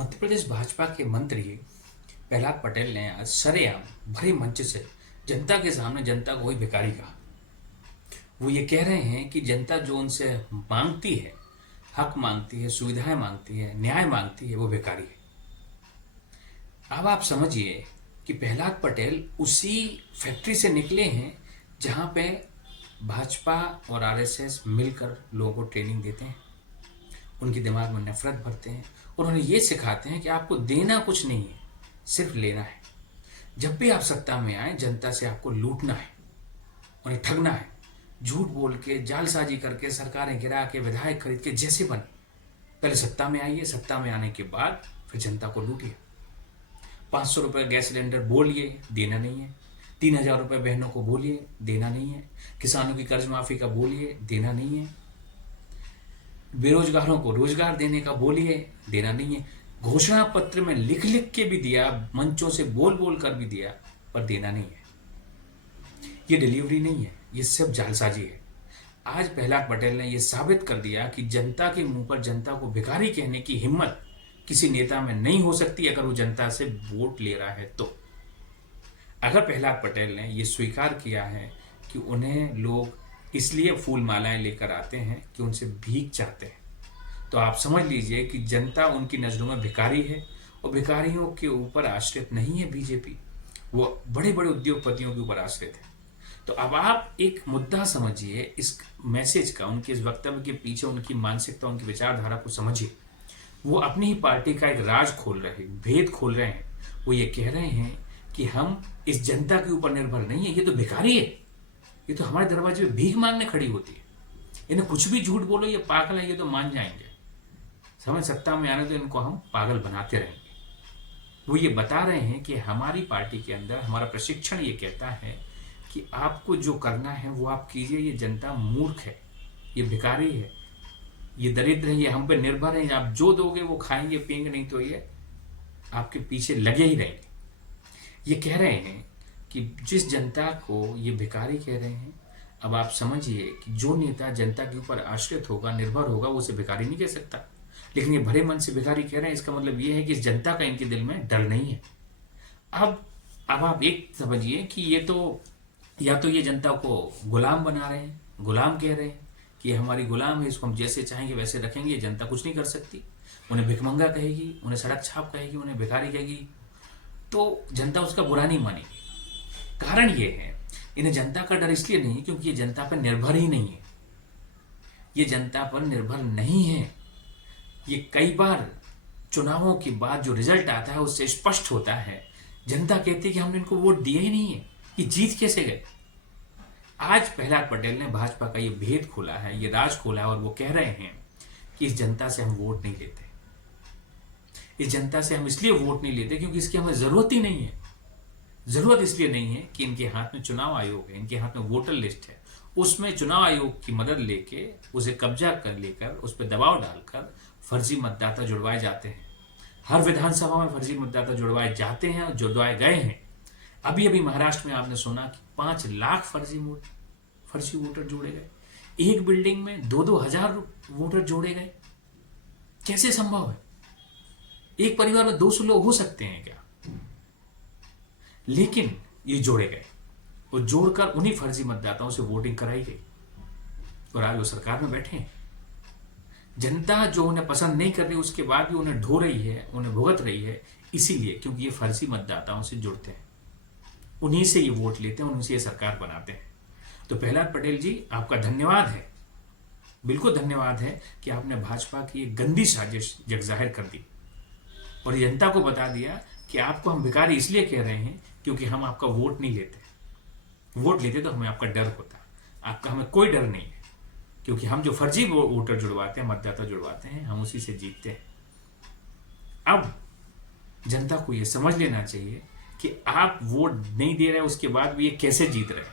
मध्य प्रदेश भाजपा के मंत्री प्रहलाद पटेल ने आज सरेआम भरे मंच से जनता के सामने जनता को ही भिखारी कहा। वो ये कह रहे हैं कि जनता जो उनसे मांगती है, हक मांगती है, सुविधाएं मांगती है, न्याय मांगती है, वो भिखारी है। अब आप समझिए कि प्रहलाद पटेल उसी फैक्ट्री से निकले हैं जहां पे भाजपा और आरएसएस मिलकर लोगों को ट्रेनिंग देते हैं, उनके दिमाग में नफरत भरते हैं और उन्हें ये सिखाते हैं कि आपको देना कुछ नहीं है, सिर्फ लेना है। जब भी आप सत्ता में आए, जनता से आपको लूटना है, उन्हें ठगना है, झूठ बोल के, जालसाजी करके, सरकारें गिरा के, विधायक खरीद के, जैसे बने पहले सत्ता में आइए। सत्ता में आने के बाद फिर जनता को लूटिए। 500 रुपये गैस सिलेंडर बोलिए, देना नहीं है। 3000 रुपये बहनों को बोलिए, देना नहीं है। किसानों की कर्ज माफी का बोलिए, देना नहीं है। बेरोजगारों को रोजगार देने का बोलिए, देना नहीं है। घोषणा पत्र में लिख लिख के भी दिया, मंचों से बोल बोल कर भी दिया, पर देना नहीं है। ये डिलीवरी नहीं है, ये सिर्फ जालसाजी है। आज प्रहलाद पटेल ने यह साबित कर दिया कि जनता के मुंह पर जनता को भिखारी कहने की हिम्मत किसी नेता में नहीं हो सकती अगर वो जनता से वोट ले रहा है तो। अगर प्रहलाद पटेल ने यह स्वीकार किया है कि उन्हें लोग इसलिए फूल मालाएं लेकर आते हैं कि उनसे भीख चाहते हैं, तो आप समझ लीजिए कि जनता उनकी नजरों में भिखारी है। और भिखारियों के ऊपर आश्रित नहीं है बीजेपी, वो बड़े बड़े उद्योगपतियों के ऊपर आश्रित है। तो अब आप एक मुद्दा समझिए, इस मैसेज का, उनके इस वक्तव्य के पीछे उनकी मानसिकता, उनकी विचारधारा को समझिए। वो अपनी ही पार्टी का एक राज खोल रहे हैं, भेद खोल रहे हैं। वो ये कह रहे हैं कि हम इस जनता के ऊपर निर्भर नहीं है, ये तो भिखारी है, ये तो हमारे दरवाजे पे भीख मांगने खड़ी होती है। इन्हें कुछ भी झूठ बोलो, ये पागल है, ये तो मान जाएंगे। समय सत्ता में आने तो इनको हम पागल बनाते रहेंगे। वो ये बता रहे हैं कि हमारी पार्टी के अंदर हमारा प्रशिक्षण ये कहता है कि आपको जो करना है वो आप कीजिए। ये जनता मूर्ख है, ये भिखारी है, ये दरिद्र है, ये हम पे निर्भर है। आप जो दोगे वो खाएंगे पिएंगे, नहीं तो ये आपके पीछे लगे ही रहेंगे। ये कह रहे हैं कि जिस जनता को ये भिखारी कह रहे हैं, अब आप समझिए कि जो नेता जनता के ऊपर आश्रित होगा, निर्भर होगा, वो उसे भिखारी नहीं कह सकता। लेकिन ये भरे मन से भिखारी कह रहे हैं, इसका मतलब ये है कि इस जनता का इनके दिल में डर नहीं है। अब आप एक समझिए कि ये तो, या तो ये जनता को गुलाम बना रहे हैं, गुलाम कह रहे हैं कि ये हमारी गुलाम है, इसको हम जैसे चाहेंगे वैसे रखेंगे, ये जनता कुछ नहीं कर सकती। उन्हें भिखमंगा कहेगी, उन्हें सड़क छाप कहेगी, उन्हें भिखारी कहेगी, तो जनता उसका बुरा नहीं मानेगी। कारण ये है, इन्हें जनता का डर इसलिए नहीं क्योंकि ये जनता पर निर्भर ही नहीं है। ये जनता पर निर्भर नहीं है। ये कई बार चुनावों के बाद जो रिजल्ट आता है उससे स्पष्ट होता है। जनता कहती है कि हमने इनको वोट दिया ही नहीं है, ये जीत कैसे गए। आज प्रहलाद पटेल ने भाजपा का ये भेद खोला है, ये राज खोला है, और वो कह रहे हैं कि इस जनता से हम वोट नहीं लेते। इस जनता से हम इसलिए वोट नहीं लेते क्योंकि इसकी हमें जरूरत ही नहीं है। जरूरत इसलिए नहीं है कि इनके हाथ में चुनाव आयोग है, इनके हाथ में वोटर लिस्ट है, उसमें चुनाव आयोग की मदद लेके उसे कब्जा कर लेकर उस पर दबाव डालकर फर्जी मतदाता जुड़वाए जाते हैं। हर विधानसभा में फर्जी मतदाता जुड़वाए जाते हैं और जुड़वाए गए हैं। अभी अभी महाराष्ट्र में आपने सुना कि 5 लाख फर्जी वोटर जोड़े गए। एक बिल्डिंग में 2-2 हजार वोटर जोड़े गए। कैसे संभव है? एक परिवार में 200 लोग हो सकते हैं क्या? लेकिन ये जोड़े गए और जोड़कर उन्हीं फर्जी मतदाताओं से वोटिंग कराई गई और आज वो सरकार में बैठे हैं। जनता जो उन्हें पसंद नहीं कर रही, उसके बाद भी उन्हें ढो रही है, उन्हें भुगत रही है, इसीलिए क्योंकि ये फर्जी मतदाताओं से जुड़ते हैं, उन्हीं से ये वोट लेते हैं, उन्हीं से ये सरकार बनाते हैं। तो प्रहलाद पटेल जी, आपका धन्यवाद है, बिल्कुल धन्यवाद है कि आपने भाजपा की एक गंदी साजिश जग जाहिर कर दी और जनता को बता दिया कि आपको हम भिखारी इसलिए कह रहे हैं क्योंकि हम आपका वोट नहीं लेते। वोट लेते तो हमें आपका डर होता, आपका हमें कोई डर नहीं है, क्योंकि हम जो फर्जी वोटर जुड़वाते हैं, मतदाता जुड़वाते हैं, हम उसी से जीतते हैं। अब जनता को यह समझ लेना चाहिए कि आप वोट नहीं दे रहे, उसके बाद भी ये कैसे जीत रहे हैं।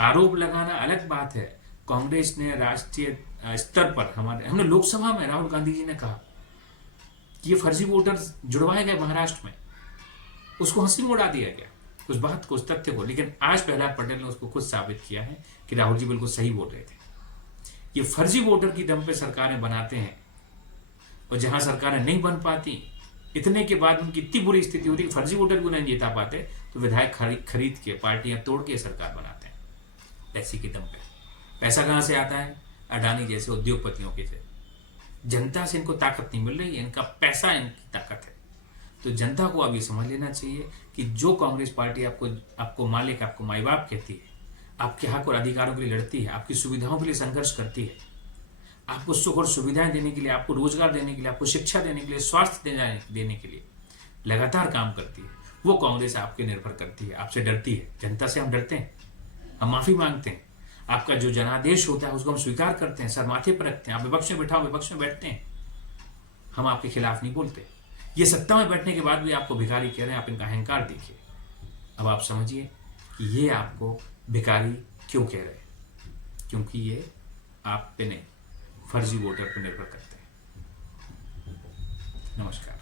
आरोप लगाना अलग बात है। कांग्रेस ने राष्ट्रीय स्तर पर, हमने लोकसभा में राहुल गांधी जी ने कहा कि ये फर्जी वोटर जुड़वाए गए महाराष्ट्र में, उसको हंसी में उड़ा दिया गया, उस बात को, उस तथ्य को। लेकिन आज प्रहलाद पटेल ने उसको खुद साबित किया है कि राहुल जी बिल्कुल सही बोल रहे थे। ये फर्जी वोटर की दम पे सरकारें बनाते हैं और जहां सरकारें नहीं बन पाती इतने के बाद उनकी इतनी बुरी स्थिति होती है, फर्जी वोटर को नहीं जिता पाते, तो विधायक खरीद के, पार्टियां तोड़ के सरकार बनाते हैं पैसे के दम पे। पैसा कहाँ से आता है? अडानी जैसे उद्योगपतियों के से। जनता से इनको ताकत नहीं मिल रही है, इनका पैसा इनकी ताकत है। तो जनता को अब ये समझ लेना चाहिए कि जो कांग्रेस पार्टी आपको मालिक, आपको माई बाप कहती है, आपके हक और अधिकारों के लिए लड़ती है, आपकी सुविधाओं के लिए संघर्ष करती है, आपको सुख और सुविधाएं देने के लिए, आपको रोजगार देने के लिए, आपको शिक्षा देने के लिए, स्वास्थ्य देने के लिए लगातार काम करती है, वो कांग्रेस आपके निर्भर करती है, आपसे डरती है। जनता से हम डरते हैं, हम माफी मांगते हैं, आपका जो जनादेश होता है उसको हम स्वीकार करते हैं, सर माथे पर रखते हैं। आप विपक्ष में बिठाओ, विपक्ष में बैठते हैं, हम आपके खिलाफ नहीं बोलते। ये सत्ता में बैठने के बाद भी आपको भिखारी कह रहे हैं, आप इनका अहंकार देखिए। अब आप समझिए कि ये आपको भिखारी क्यों कह रहे हैं, क्योंकि ये आप पे नहीं, फर्जी वोटर पर निर्भर करते हैं। नमस्कार।